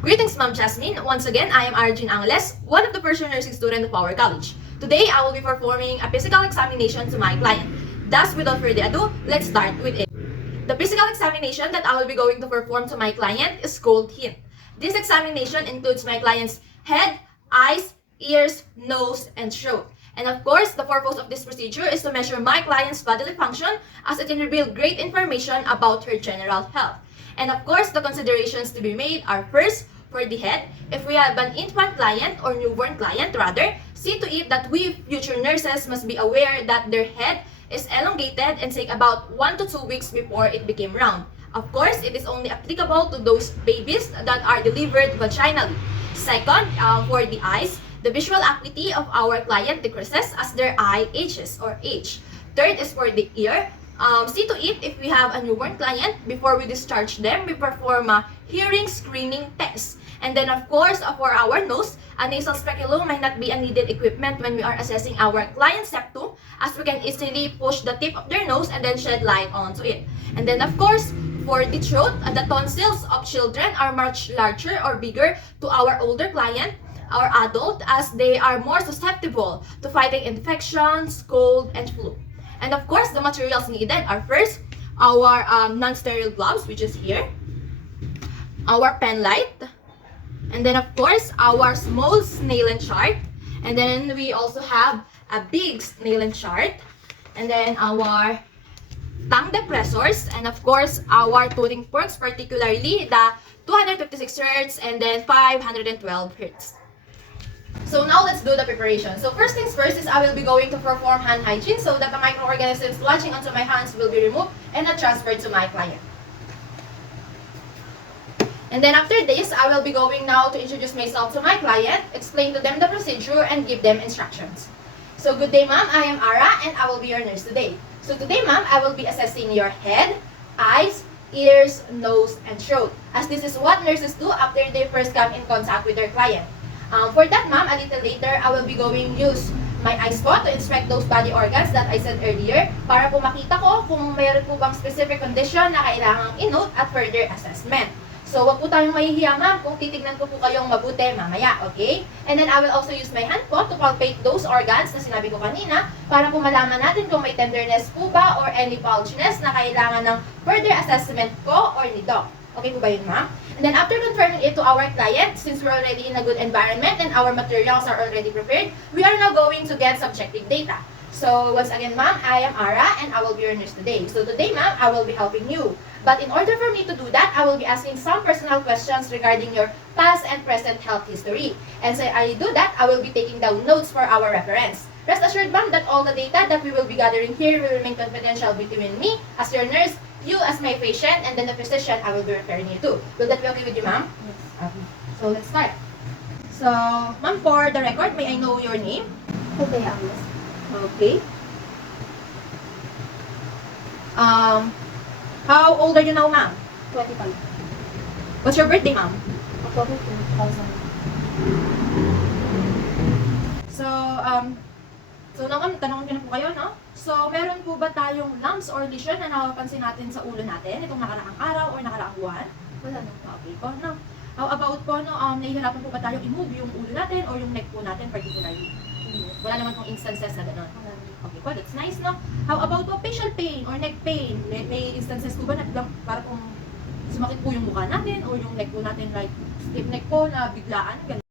Greetings, Ma'am Jasmine. Once again, I am Arjun Angeles, one of the first year nursing student of our college. Today, I will be performing a physical examination to my client. Thus, without further ado, let's start with it. The physical examination that I will be going to perform to my client is called Heent. This examination includes my client's head, eyes, ears, nose, and throat. And of course, the purpose of this procedure is to measure my client's bodily function as it can reveal great information about her general health. And of course, the considerations to be made are first, for the head, if we have an infant client or newborn client rather, see to it that we future nurses must be aware that their head is elongated and take about 1 to 2 weeks before it became round. Of course, it is only applicable to those babies that are delivered vaginally. Second, for the eyes, the visual acuity of our client decreases as their eye ages or age. Third is for the ear. See to it if we have a newborn client, before we discharge them, we perform a hearing screening test. And then of course, for our nose, a nasal speculum might not be a needed equipment when we are assessing our client's septum, as we can easily push the tip of their nose and then shed light onto it. And then of course, for the throat, the tonsils of children are much larger or bigger to our older client, our adult, as they are more susceptible to fighting infections, cold, and flu. And of course, the materials needed are first, our non-sterile gloves, which is here, our pen light, and then of course, our small snail and chart, and then we also have a big snail and chart, and then our tongue depressors, and of course, our tuning forks, particularly the 256 Hz and then 512 Hz. So now let's do the preparation. So first things first is I will be going to perform hand hygiene so that the microorganisms lodging onto my hands will be removed and not transferred to my client. And then after this, I will be going now to introduce myself to my client, explain to them the procedure, and give them instructions. So good day, ma'am. I am Ara and I will be your nurse today. So today, ma'am, I will be assessing your head, eyes, ears, nose, and throat, as this is what nurses do after they first come in contact with their client. For that, ma'am, a little later, I will be going to use my eyes po to inspect those body organs that I said earlier para po makita ko kung mayroon po bang specific condition na kailangang i-note at further assessment. So, wag po tayong mahihiya, ma'am, kung titignan ko po kayong mabuti mamaya, okay? And then, I will also use my hand po to palpate those organs na sinabi ko kanina para po malaman natin kung may tenderness po ba or any bulginess na kailangan ng further assessment ko or ni doc. Okay po ba yun, ma'am? And then after confirming it to our client, since we're already in a good environment and our materials are already prepared, we are now going to get subjective data. So once again, ma'am, I am Ara and I will be your nurse today. So today, ma'am, I will be helping you. But in order for me to do that, I will be asking some personal questions regarding your past and present health history. And so I do that, I will be taking down notes for our reference. Rest assured, ma'am, that all the data that we will be gathering here will remain confidential between me as your nurse, you as my patient, and then the physician I will be referring you to. Will that be okay with you, ma'am? Yes. Okay. So let's start. So, ma'am, for the record, may I know your name? Okay, Agnes. Okay. How old are you now, ma'am? 25. What's your birthday, ma'am? October 2000. So now, ma'am, tanong ko na po kayo, no? So, meron po ba tayong lumps or lesion na napapansin natin sa ulo natin itong nakaraang araw or nakaraang buwan? Wala na. Okay po, no? How about po, no, nahihirapan po ba tayo i-move yung ulo natin or yung neck po natin particularly? Wala naman pong instances na gano'n. Wala na. Okay po, that's nice, no? How about po facial pain or neck pain? May instances po ba na biglang para pong sumakit po yung mukha natin or yung neck po natin like stiff neck po na biglaan? Ganun.